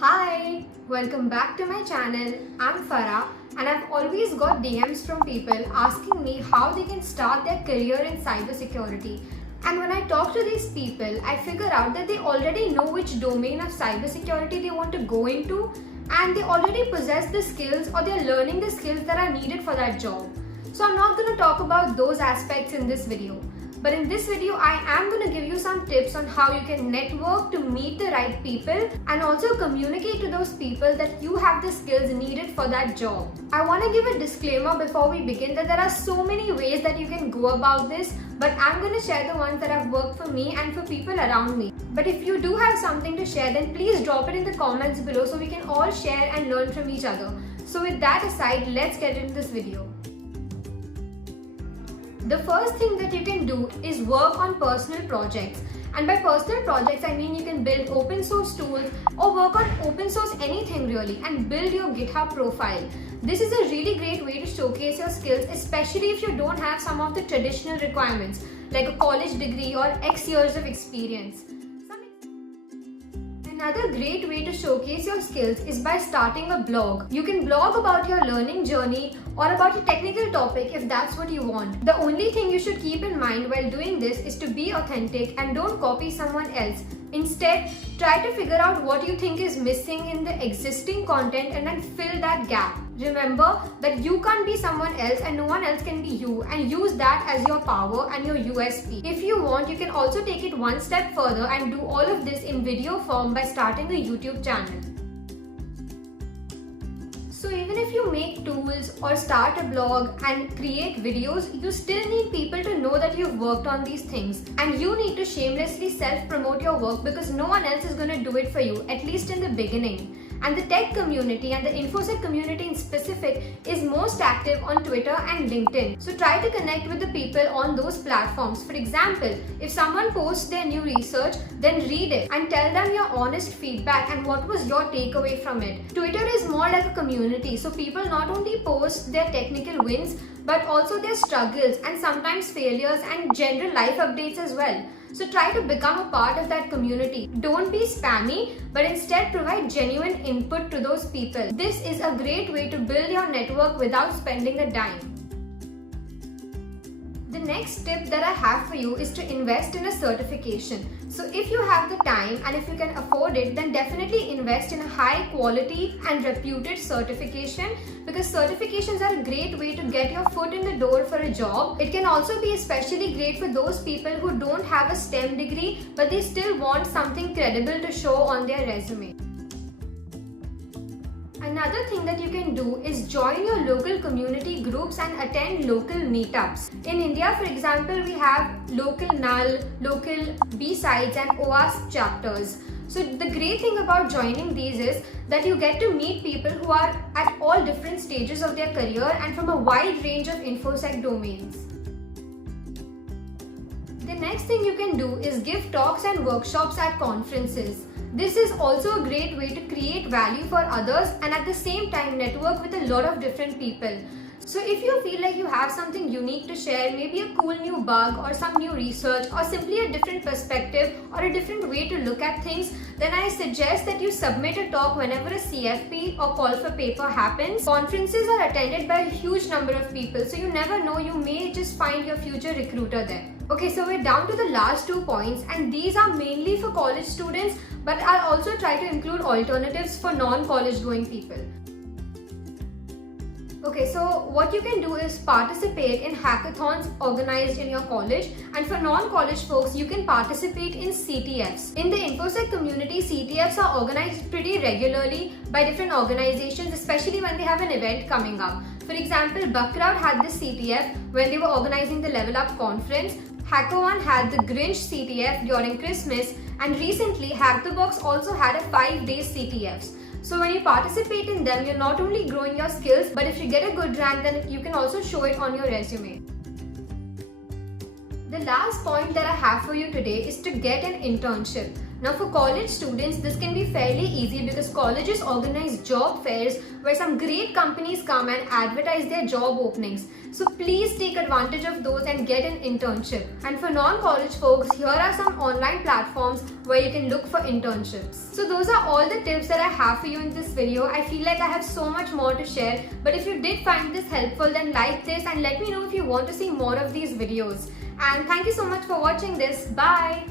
Hi, welcome back to my channel. I'm Farah and I've always got DMs from people asking me how they can start their career in cybersecurity. And when I talk to these people, I figure out that they already know which domain of cybersecurity they want to go into, and they already possess the skills or they're learning the skills that are needed for that job. So I'm not going to talk about those aspects in this video. But in this video, I am going to give you some tips on how you can network to meet the right people and also communicate to those people that you have the skills needed for that job. I want to give a disclaimer before we begin that there are so many ways that you can go about this, but I'm going to share the ones that have worked for me and for people around me. But if you do have something to share, then please drop it in the comments below so we can all share and learn from each other. So with that aside, let's get into this video. The first thing that you can do is work on personal projects. And by personal projects, I mean you can build open source tools or work on open source anything really and build your GitHub profile. This is a really great way to showcase your skills, especially if you don't have some of the traditional requirements like a college degree or X years of experience. Another great way to showcase your skills is by starting a blog. You can blog about your learning journey or about a technical topic if that's what you want. The only thing you should keep in mind while doing this is to be authentic and don't copy someone else. Instead, try to figure out what you think is missing in the existing content and then fill that gap. Remember that you can't be someone else and no one else can be you, and use that as your power and your USP. If you want, you can also take it one step further and do all of this in video form by starting a YouTube channel. So even if you make tools or start a blog and create videos, you still need people to know that you've worked on these things. And you need to shamelessly self-promote your work because no one else is going to do it for you, at least in the beginning. And the tech community and the infosec community in specific is most active on Twitter and LinkedIn. So try to connect with the people on those platforms. For example, if someone posts their new research, then read it and tell them your honest feedback and what was your takeaway from it. Twitter is more like a community, so people not only post their technical wins, but also their struggles and sometimes failures and general life updates as well. So try to become a part of that community. Don't be spammy, but instead provide genuine input to those people. This is a great way to build your network without spending a dime. The next tip that I have for you is to invest in a certification. So if you have the time and if you can afford it, then definitely invest in a high quality and reputed certification, because certifications are a great way to get your foot in the door for a job. It can also be especially great for those people who don't have a STEM degree but they still want something credible to show on their resume. Another thing that you can do is join your local community groups and attend local meetups. In India, for example, we have local NUL, local B-sides and OASP chapters. So the great thing about joining these is that you get to meet people who are at all different stages of their career and from a wide range of infosec domains. The next thing you can do is give talks and workshops at conferences. This is also a great way to create value for others and at the same time network with a lot of different people. So if you feel like you have something unique to share, maybe a cool new bug or some new research or simply a different perspective or a different way to look at things, then I suggest that you submit a talk whenever a CFP or call for paper happens. Conferences are attended by a huge number of people, so you never know, you may just find your future recruiter there. Okay, so we're down to the last 2 points, and these are mainly for college students, but I'll also try to include alternatives for non-college going people. Okay, so what you can do is participate in hackathons organized in your college, and for non-college folks, you can participate in CTFs. In the infosec community, CTFs are organized pretty regularly by different organizations, especially when they have an event coming up. For example, Buckrowd had this CTF when they were organizing the Level Up conference. Hawa had the Grinch CTF during Christmas, and recently Hack the Box also had a 5-day CTFs. So when you participate in them, you're not only growing your skills, but if you get a good rank, then you can also show it on your resume. The last point that I have for you today is to get an internship. Now for college students, this can be fairly easy because colleges organize job fairs where some great companies come and advertise their job openings. So please take advantage of those and get an internship. And for non-college folks, here are some online platforms where you can look for internships. So those are all the tips that I have for you in this video. I feel like I have so much more to share, but if you did find this helpful, then like this and let me know if you want to see more of these videos. And thank you so much for watching this. Bye!